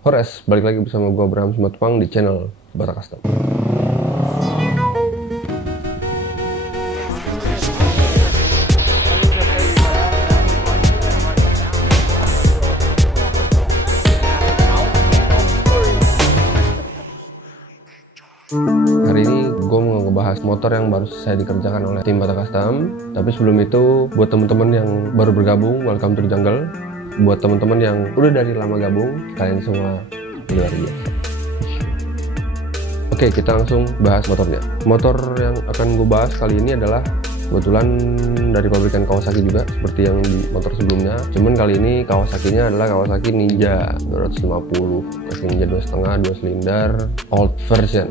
Hores, balik lagi bersama gue Abraham Simatupang di channel Bata Custom. Hari ini gue mau ngebahas motor yang baru selesai dikerjakan oleh tim Bata Custom. Tapi sebelum itu, buat temen-temen yang baru bergabung, welcome to the jungle. Buat temen-temen yang udah dari lama gabung, kalian semua luar biasa. Oke, kita langsung bahas motornya. Motor yang akan gue bahas kali ini adalah kebetulan dari pabrikan Kawasaki juga, seperti yang di motor sebelumnya. Cuman kali ini Kawasakinya adalah Kawasaki Ninja 250, Kawasaki Ninja 2.5, 2 silinder, old version.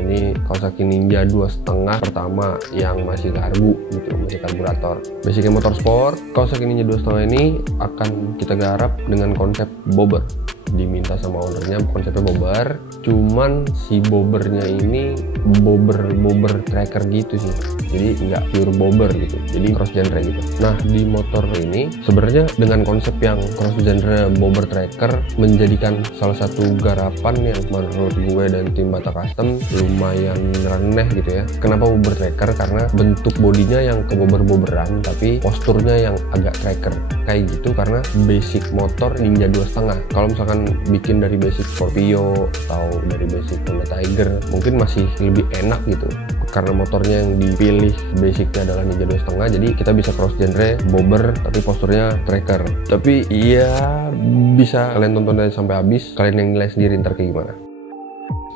Ini Kawasaki Ninja 2.5 pertama yang masih karbu gitu, masih karburator. Basicnya motor sport, Kawasaki Ninja 2.5 ini akan kita garap dengan konsep bobber. Diminta sama ownernya konsepnya bobber, cuman si bobbernya ini bobber tracker gitu sih, jadi nggak pure bobber gitu, jadi cross genre gitu. Nah, di motor ini sebenarnya dengan konsep yang cross genre bobber tracker menjadikan salah satu garapan yang menurut gue dan tim Bata Custom lumayan reneh gitu ya. Kenapa bobber tracker? Karena bentuk bodinya yang ke bobber-bobberan tapi posturnya yang agak tracker kayak gitu, karena basic motor Ninja 2.5. Kalau misalkan bikin dari basic Scorpio atau dari basic Honda Tiger mungkin masih lebih enak gitu, karena motornya yang dipilih basicnya adalah Ninja 2.5, jadi kita bisa cross genre bobber tapi posturnya tracker. Tapi iya, bisa kalian tonton aja sampai habis, kalian yang nilai sendiri ntar kayak gimana.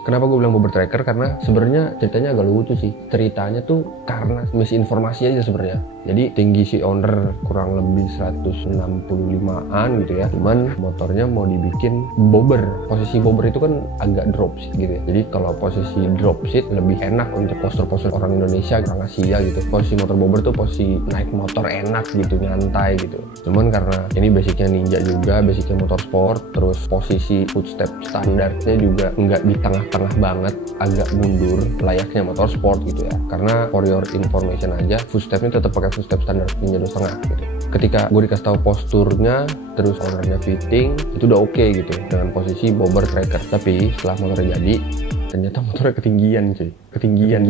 Kenapa gue bilang bobber tracker? Karena sebenarnya ceritanya agak lucu sih. Ceritanya tuh karena misinformasi aja sebenarnya. Jadi tinggi si owner kurang lebih 165an gitu ya. Cuman motornya mau dibikin bobber. Posisi bobber itu kan agak drop seat gitu ya. Jadi kalau posisi drop seat lebih enak untuk postur-postur orang Indonesia, orang Asia gitu. Posisi motor bobber tuh posisi naik motor enak gitu, nyantai gitu. Cuman karena ini basicnya Ninja juga, basicnya motor sport, terus posisi footstep standarnya juga nggak di tengah banget, agak mundur layaknya motor sport gitu ya. Karena for your information aja, footstepnya tetap pakai footstep standar Ninja 2.5 gitu. Ketika gue dikasih tahu posturnya, terus ownernya fitting, itu udah oke gitu dengan posisi bobber tracker. Tapi setelah motornya jadi, ternyata motornya ketinggian cuy, ketinggian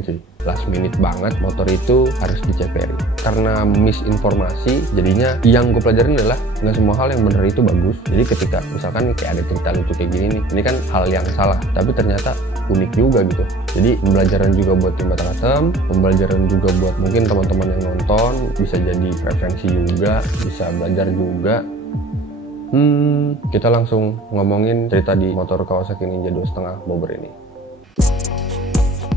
cuy. Last minute banget motor itu harus diceperi karena misinformasi. Jadinya yang gue pelajarin adalah nggak semua hal yang bener itu bagus. Jadi ketika misalkan kayak ada cerita lucu kayak gini nih, ini kan hal yang salah tapi ternyata unik juga gitu. Jadi pembelajaran juga buat tim Bata Custom, pembelajaran juga buat mungkin teman-teman yang nonton, bisa jadi referensi juga, bisa belajar juga. Kita langsung ngomongin cerita di motor Kawasaki Ninja 2.5 bobber ini.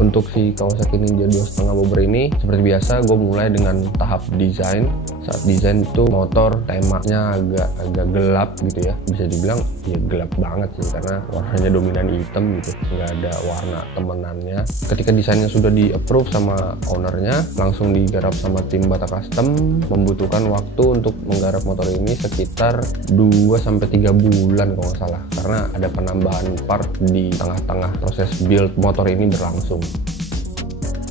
Untuk si Kawasaki Ninja 2.5 bobber ini, seperti biasa gue mulai dengan tahap desain. Saat desain itu motor temanya agak gelap gitu ya, bisa dibilang ya gelap banget sih karena warnanya dominan hitam gitu, nggak ada warna temenannya. Ketika desainnya sudah di approve sama ownernya, langsung digarap sama tim Bata Custom. Membutuhkan waktu untuk menggarap motor ini sekitar 2-3 bulan kalau nggak salah, karena ada penambahan part di tengah-tengah proses build motor ini berlangsung.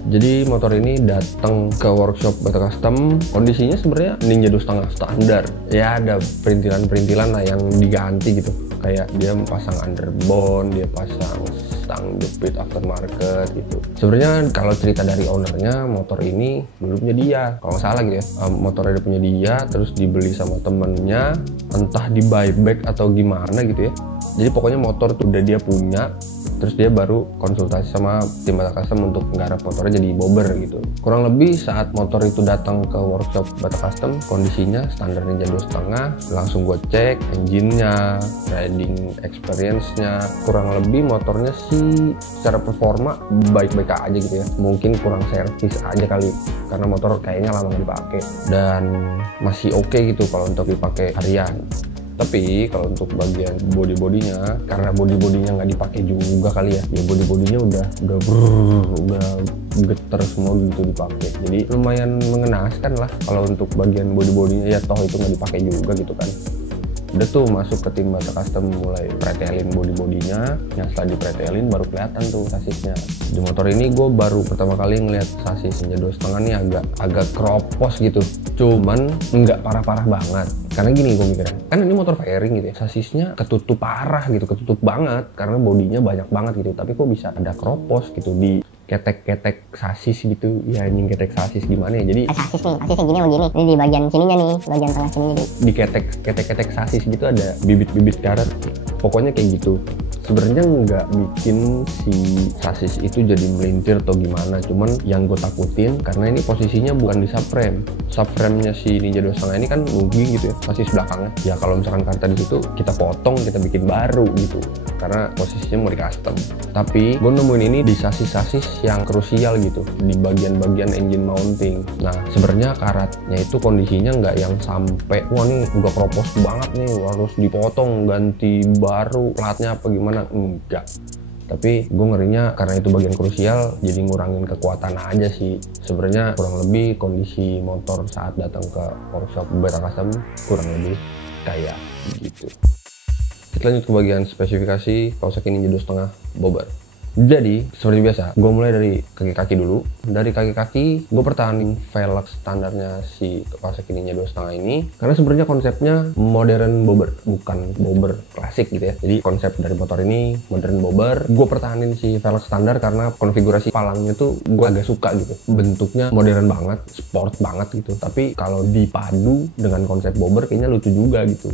Jadi motor ini datang ke workshop Bata Custom, kondisinya sebenarnya Ninja 2.5 standar. Ya ada perintilan-perintilan lah yang diganti gitu. Kayak dia pasang underbone, dia pasang stang jepit aftermarket gitu. Sebenarnya kalau cerita dari ownernya, motor ini dulu punya dia, kalau nggak salah gitu ya. Motornya dia punya dia, terus dibeli sama temennya, entah di buyback atau gimana gitu ya. Jadi pokoknya motor tuh udah dia punya, terus dia baru konsultasi sama tim Bata Custom untuk nggarap motornya jadi bobber gitu. Kurang lebih saat motor itu datang ke workshop Bata Custom, kondisinya standar Ninja 2.5. Langsung gue cek engine-nya, riding experience-nya. Kurang lebih motornya sih secara performa baik-baik aja gitu ya. Mungkin kurang servis aja kali, karena motor kayaknya lama nggak dipakai dan masih oke gitu kalau untuk dipakai harian. Tapi kalau untuk bagian body-bodinya, karena body-bodinya nggak dipakai juga kali ya, body-bodinya udah geter semua gitu dipakai. Jadi lumayan mengenaskan lah kalau untuk bagian body-bodinya, ya toh itu nggak dipakai juga gitu kan. Udah tuh masuk ke tim Bata Custom, mulai pretelin body-bodinya. Nah setelah dipretelin baru kelihatan tuh sasisnya. Di motor ini gue baru pertama kali ngeliat sasisnya 2,5 nih agak keropos gitu. Cuman nggak parah-parah banget. Karena gini gue mikirnya, kan ini motor fairing gitu ya, sasisnya ketutup parah gitu, ketutup banget karena bodinya banyak banget gitu. Tapi kok bisa ada keropos gitu di ketek-ketek sasis gitu ya, anjing ketek sasis gimana ya. Jadi sasisnya gini begini, ini di bagian sininya nih, bagian tengah sini nih. Di ketek-ketek sasis gitu ada bibit-bibit karet, pokoknya kayak gitu. Sebenarnya nggak bikin si sasis itu jadi melintir atau gimana, cuman yang gue takutin karena ini posisinya bukan di subframe. Subframe-nya si Ninja 2,5 ini kan rugi gitu ya, sasis belakangnya. Ya kalau misalkan karta di situ kita potong, kita bikin baru gitu, karena posisinya mau di custom. Tapi gue nemuin ini di sasis-sasis yang krusial gitu, di bagian-bagian engine mounting. Nah sebenarnya karetnya itu kondisinya nggak yang sampai wah nih udah keropos banget nih harus dipotong ganti baru platnya apa gimana, enggak. Tapi gue ngerinya karena itu bagian krusial jadi ngurangin kekuatan aja sih. Sebenarnya kurang lebih kondisi motor saat datang ke workshop Bata Custom kurang lebih kayak gitu. Kita lanjut ke bagian spesifikasi Kawasaki Ninja 2,5 bobber. Jadi seperti biasa gue mulai dari kaki-kaki dulu. Dari kaki-kaki gue pertahanin velg standarnya si Kawasaki Ninja 2,5 ini, karena sebenarnya konsepnya modern bobber, bukan bobber klasik gitu ya. Jadi konsep dari motor ini modern bobber. Gue pertahanin si velg standar karena konfigurasi palangnya tuh gue agak suka gitu, bentuknya modern banget, sport banget gitu. Tapi kalau dipadu dengan konsep bobber kayaknya lucu juga gitu,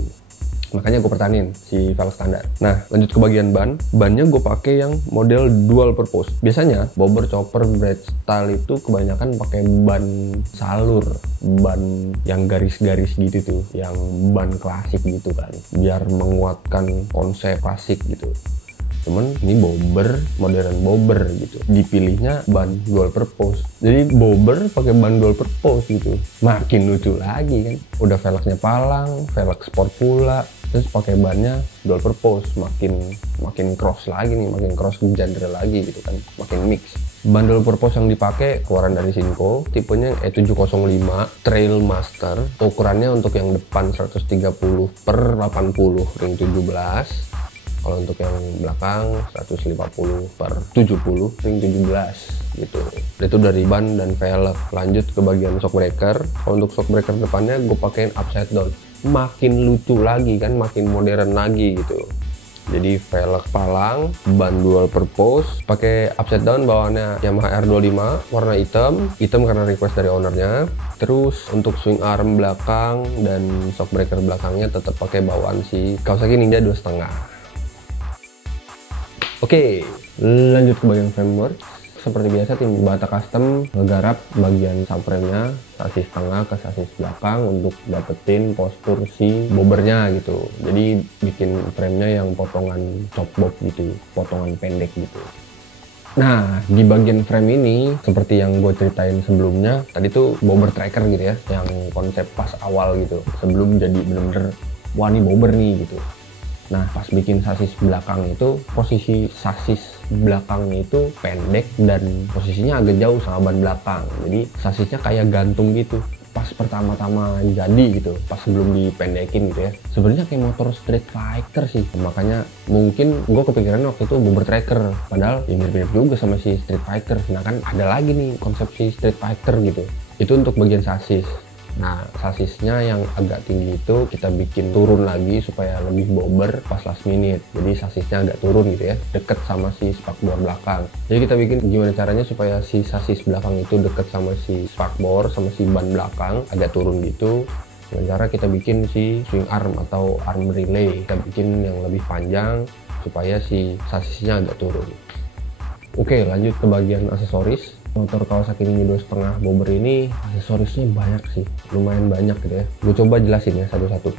makanya gue pertahanin si velg standar. Nah lanjut ke bagian bannya gue pakai yang model dual purpose. Biasanya bobber, chopper, bread style itu kebanyakan pakai ban salur, ban yang garis-garis gitu tuh, yang ban klasik gitu kan, biar menguatkan konsep klasik gitu. Cuman ini bobber, modern bobber gitu, dipilihnya ban dual purpose. Jadi bobber pakai ban dual purpose gitu, makin lucu lagi kan. Udah velgnya palang, velg sport pula, terus pakai bannya dual purpose, makin cross lagi nih, makin cross genre lagi gitu kan, makin mix. Ban dual purpose yang dipakai keluaran dari Shinko, tipenya E705 Trailmaster. Ukurannya untuk yang depan 130/80 ring 17. Kalau untuk yang belakang 150/70 ring 17 gitu. Itu dari ban dan velg. Lanjut ke bagian shockbreaker. Kalau untuk shockbreaker depannya gue pakein upside down. Makin lucu lagi kan, makin modern lagi gitu. Jadi velg palang, ban dual purpose, pakai upside down, bawaannya Yamaha R25 warna hitam karena request dari ownernya. Terus untuk swing arm belakang dan shockbreaker belakangnya tetap pakai bawaan si Kawasaki Ninja 2,5. Oke, lanjut ke bagian framework. Seperti biasa tim Bata Custom ngegarap bagian subframe-nya, sasis tengah ke sasis belakang untuk dapetin postur si bobbernya gitu. Jadi bikin frame-nya yang potongan chop bob gitu, potongan pendek gitu. Nah, di bagian frame ini seperti yang gue ceritain sebelumnya, tadi tuh bobber tracker gitu ya, yang konsep pas awal gitu, sebelum jadi bener-bener wah ini bobber nih gitu. Nah pas bikin sasis belakang itu, posisi sasis belakangnya itu pendek dan posisinya agak jauh sama ban belakang, jadi sasisnya kayak gantung gitu pas pertama-tama jadi gitu, pas sebelum dipendekin gitu ya. Sebenarnya kayak motor Street Fighter sih, makanya mungkin gue kepikiran waktu itu bobber tracker, padahal ya mirip-mirip juga sama si Street Fighter. Nah kan ada lagi nih konsepsi Street Fighter gitu, itu untuk bagian sasis. Nah sasisnya yang agak tinggi itu kita bikin turun lagi supaya lebih bobber pas last minute, jadi sasisnya agak turun gitu ya, deket sama si spakbor belakang. Jadi kita bikin gimana caranya supaya si sasis belakang itu deket sama si spakbor, sama si ban belakang agak turun gitu, dengan cara kita bikin si swing arm atau arm relay, kita bikin yang lebih panjang supaya si sasisnya agak turun. Oke, lanjut ke bagian aksesoris. Motor Kawasaki Ninja 2,5 bobber ini aksesorisnya banyak sih, lumayan banyak gitu ya. Gue coba jelasin ya satu-satu.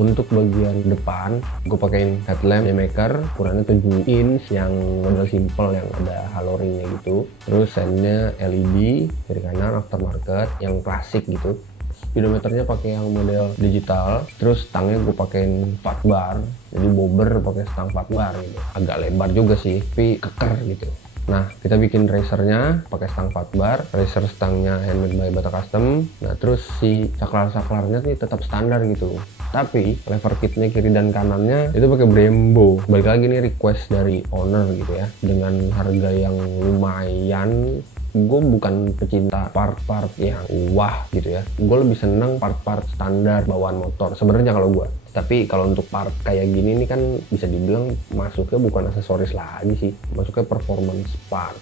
Untuk bagian depan, gue pakein headlamp Maker ukurannya 7 inch yang model simple yang ada halo ringnya gitu. Terus sendnya LED dari kanan aftermarket yang klasik gitu. Speedometernya pakai yang model digital. Terus stangnya gue pakein fat bar, jadi bobber pakai stang fat bar gitu. Agak lebar juga sih, tapi keker gitu. Nah kita bikin racernya pakai stang fat bar, racer stangnya handmade by Bata Custom. Nah terus si saklar-saklarnya nih tetap standar gitu, Tapi lever kitnya kiri dan kanannya itu pakai Brembo. Balik lagi nih request dari owner gitu ya, dengan harga yang lumayan. Gue bukan pecinta part-part yang wah gitu ya, gue lebih seneng part-part standar bawaan motor sebenarnya kalau gue. Tapi kalau untuk part kayak gini nih kan bisa dibilang masuknya bukan aksesoris lagi sih, masuknya performance part.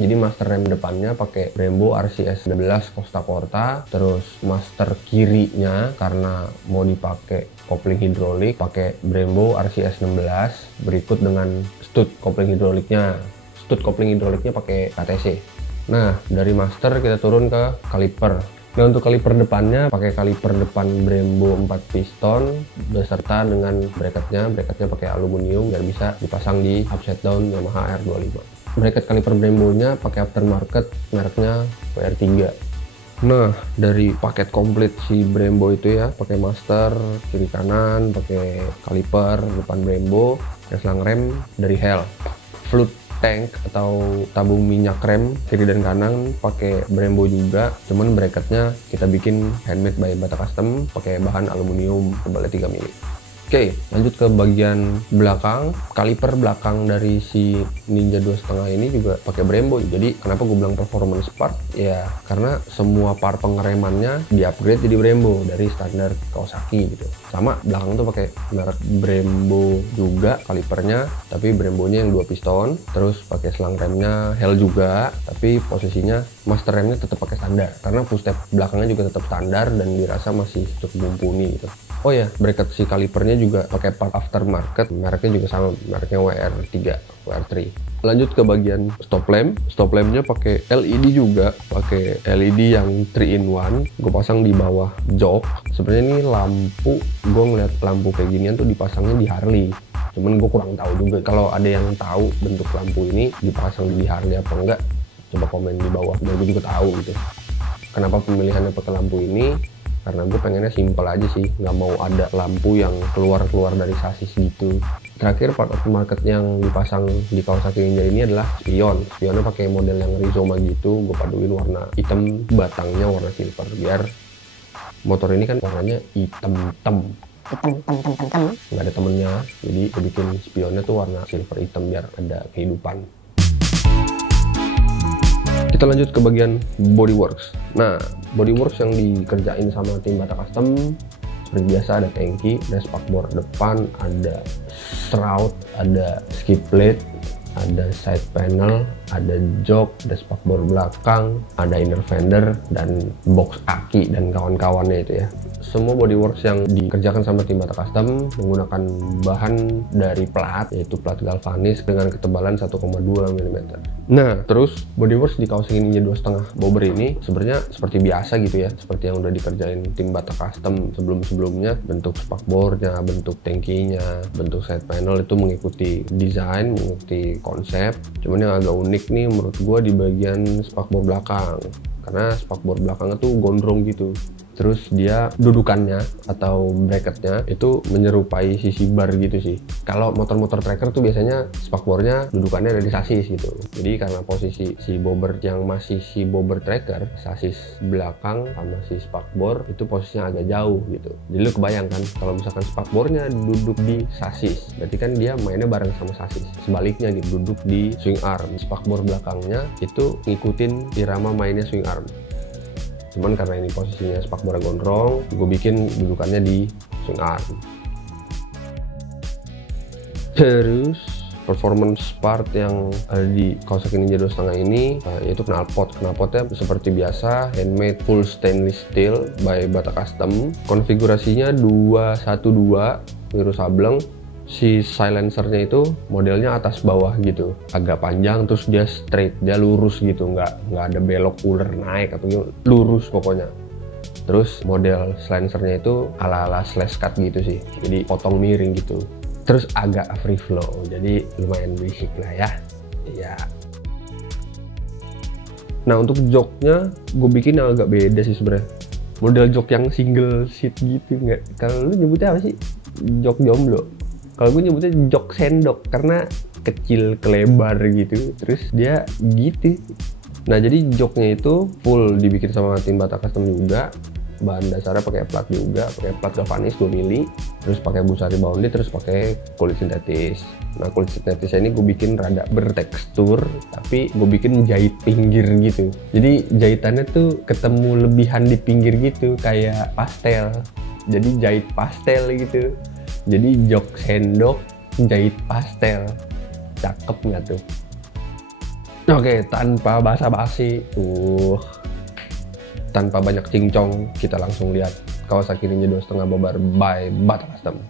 Jadi master rem depannya pakai Brembo RCS 11 Costa Corta, terus master kirinya karena mau dipakai kopling hidrolik pakai Brembo RCS 16, berikut dengan stud kopling hidroliknya. Stud kopling hidroliknya pakai KTC. Nah, dari master kita turun ke kaliper. Nah, untuk kaliper depannya pakai kaliper depan Brembo 4 piston beserta dengan bracketnya pakai aluminium biar bisa dipasang di upside down Yamaha R25. Bracket kaliper Brembo-nya pakai aftermarket mereknya WR3. Nah, dari paket komplit si Brembo itu ya, pakai master kiri kanan, pakai kaliper depan Brembo, selang rem dari Hell. Fluid tank atau tabung minyak rem kiri dan kanan pakai Brembo juga, cuman bracketnya kita bikin handmade by Bata Custom pakai bahan aluminium tebalnya 3 mili. Oke, lanjut ke bagian belakang. Kaliper belakang dari si Ninja 2,5 ini juga pakai Brembo. Jadi kenapa gue bilang performance part? Ya karena semua part pengeremannya di-upgrade jadi Brembo dari standar Kawasaki gitu. Sama belakang tuh pakai merek Brembo juga kalipernya, tapi Brembonya yang 2 piston. Terus pakai selang remnya Hell juga, tapi posisinya master remnya tetap pakai standar karena footstep belakangnya juga tetap standar dan dirasa masih cukup mumpuni gitu. Oh ya, bracket si kalipernya juga pakai part aftermarket, mereknya juga sama, mereknya WR3. Lanjut ke bagian stop lamp. Stop lampnya pakai LED juga, pakai LED yang 3-in-1. Gue pasang di bawah jok. Sebenarnya ini lampu, gue ngeliat lampu kayak ginian tuh dipasangnya di Harley. Cuman gue kurang tahu juga. Kalau ada yang tahu bentuk lampu ini dipasang di Harley apa enggak, coba komen di bawah biar gue juga tahu gitu. Kenapa pemilihannya pakai lampu ini? Karena gue pengennya simple aja sih, nggak mau ada lampu yang keluar dari sasis gitu. Terakhir part aftermarket yang dipasang di Kawasaki Ninja ini adalah spion. Spionnya pakai model yang Rizoma gitu, gue paduin warna hitam, batangnya warna silver biar motor ini kan warnanya hitam, nggak ada temennya. Jadi gue bikin spionnya tuh warna silver hitam biar ada kehidupan. Kita lanjut ke bagian bodyworks. Nah, bodyworks yang dikerjain sama tim Bata Custom seperti biasa ada tangki, ada spakbor depan, ada shroud, ada skid plate, ada side panel, ada jok, ada spakbor belakang, ada inner fender, dan box aki dan kawan-kawannya itu ya. Semua bodyworks yang dikerjakan sama tim Bata Custom menggunakan bahan dari plat, yaitu plat galvanis dengan ketebalan 1,2 mm. Nah, terus bodyworks di Kawasaki Ninja 2,5 bobber ini sebenarnya seperti biasa gitu ya, seperti yang udah dikerjain tim Bata Custom sebelum-sebelumnya. Bentuk spakbornya, bentuk tangkinya, bentuk side panel itu mengikuti desain, mengikuti konsep. Cuman yang agak unik nih menurut gua di bagian spakbor belakang, karena spakbor belakangnya tuh gondrong gitu. Terus dia dudukannya atau bracketnya itu menyerupai sisi bar gitu sih. Kalau motor-motor tracker tuh biasanya spakbornya dudukannya ada di sasis gitu. Jadi karena posisi si bobber yang masih si bobber tracker, sasis belakang sama si spakbor itu posisinya agak jauh gitu. Jadi lu kebayangkan kalau misalkan spakbornya duduk di sasis, berarti kan dia mainnya bareng sama sasis. Sebaliknya gitu, duduk di swing arm. Spakbor belakangnya itu ngikutin irama mainnya swing arm. Cuman karena ini posisinya spakbor gondrong, gue bikin dudukannya di swing arm. Terus performance part yang ada di Kawasaki Ninja 2,5 ini yaitu knalpot. Knalpotnya seperti biasa handmade full stainless steel by Bata Custom. Konfigurasinya 212 biru sableng. Si silencernya itu modelnya atas bawah gitu, agak panjang, terus dia straight, dia lurus gitu, nggak ada belok uler naik atau gitu, lurus pokoknya. Terus model silencernya itu ala-ala slash cut gitu sih, jadi potong miring gitu. Terus agak free flow, jadi lumayan berisik lah ya. Iya. Nah, untuk joknya gue bikin yang agak beda sih sebenarnya. Model jok yang single seat gitu, nggak? Kalau lu nyebutnya apa sih? Jok jomblo. Kalau gue nyebutnya jok sendok karena kecil kelebar gitu, terus dia gitu. Nah, jadi joknya itu full dibikin sama tim Bata Custom juga. bahan dasarnya pakai plat juga, pakai plat galvanis 2 mili, terus pakai busa rebound, terus pakai kulit sintetis. Nah kulit sintetisnya ini gue bikin rada bertekstur, tapi gue bikin jahit pinggir gitu. Jadi jahitannya tuh ketemu lebihan di pinggir gitu, kayak pastel. Jadi jahit pastel gitu. Jadi jok sendok jahit pastel. Cakep nggak tuh? Oke, tanpa basa-basi, tanpa banyak cincong, kita langsung lihat Kawasaki Ninja 2.5 Bobar by Bata Custom.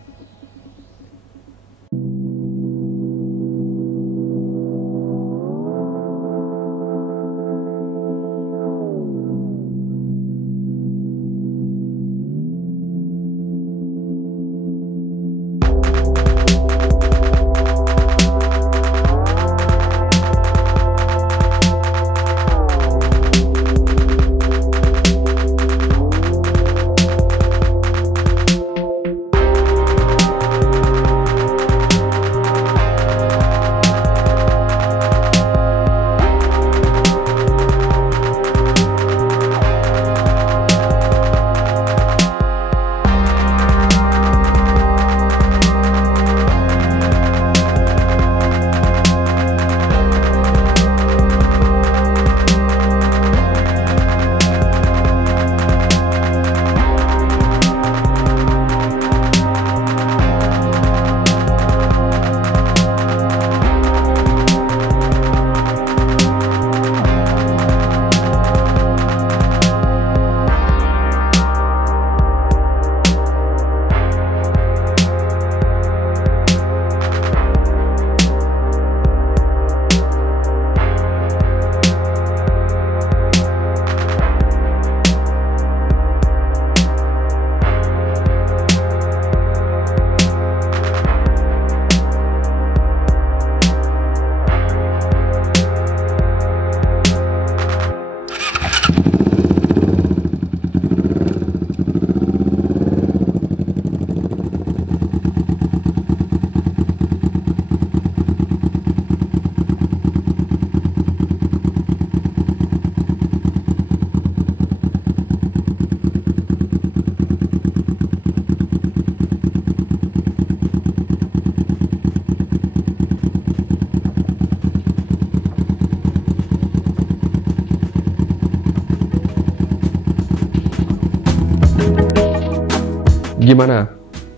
Gimana?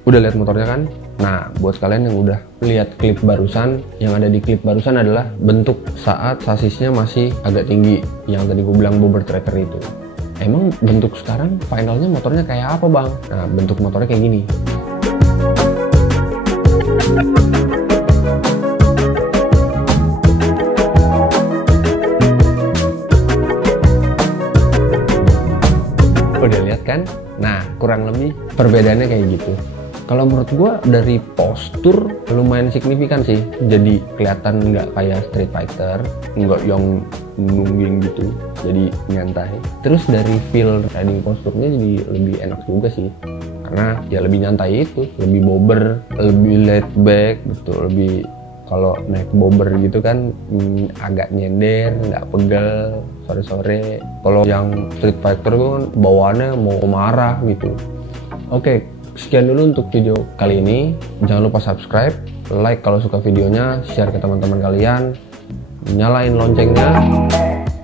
Udah lihat motornya kan? Nah, buat kalian yang udah lihat klip barusan, yang ada di klip barusan adalah bentuk saat sasisnya masih agak tinggi, yang tadi gue bilang bobber tracker itu. Emang bentuk sekarang finalnya motornya kayak apa, Bang? Nah, bentuk motornya kayak gini. Udah lihat kan? Nah, kurang lebih perbedaannya kayak gitu. Kalau menurut gua dari postur lumayan signifikan sih. Jadi kelihatan nggak kayak Street Fighter, nggak yang nungging gitu. Jadi nyantai. Terus dari feel riding posturnya jadi lebih enak juga sih. Karena ya lebih nyantai itu, lebih bobber, lebih laid back, betul. Lebih kalau naik bobber gitu kan agak nyender, nggak pegel sore-sore. Kalau yang Street Fighter kan bawaannya mau marah gitu. Oke, sekian dulu untuk video kali ini. Jangan lupa subscribe, like kalau suka videonya, share ke teman-teman kalian, nyalain loncengnya.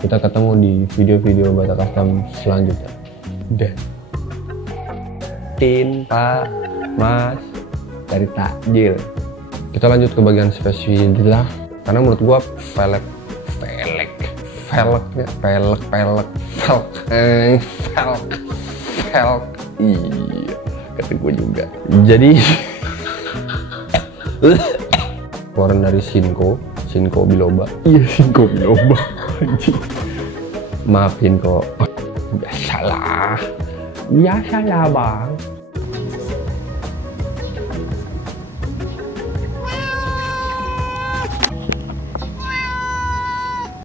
Kita ketemu di video-video Bata Custom selanjutnya. Deh. Tinta Mas dari takjil. Kita lanjut ke bagian spesial, karena menurut gua velg iya kata gue juga. Jadi keluaran dari Shinko Biloba. Iya, Shinko Biloba. Maafin kok. Biasalah Bang.